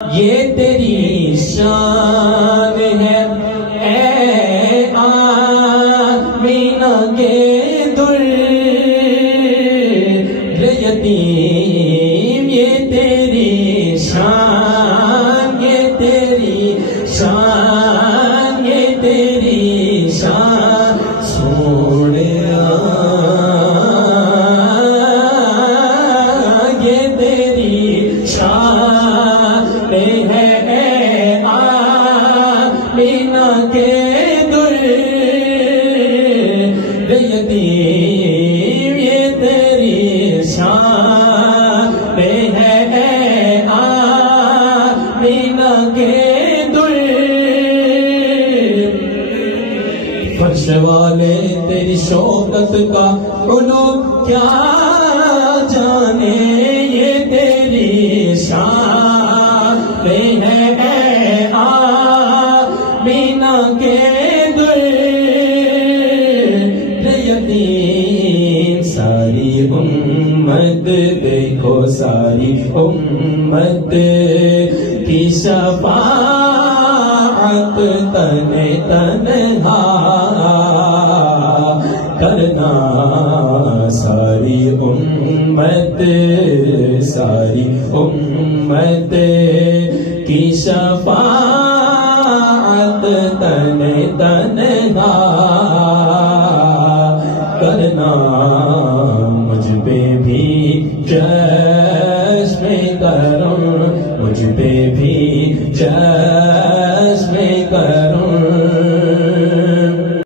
یہ تیری شان ہے اے آمینہ کے در یتیم، یہ تیری شان، یہ تیری شان، یہ تیری شان سوڑیا، یہ تیری شان ہے اے آمینہ کے در یتیم، یہ تیری شان ہے اے آمینہ کے در۔ فرش والے تیری شوکت کا علوم کیا جانے، یہ تیری شان ہے اے آمینہ کے در یتیم۔ ساری امت دیکھو، ساری امت کی شفاعت تنہا کرنا، ساری امت، ساری امت کی شفاعت تنہا کرنا۔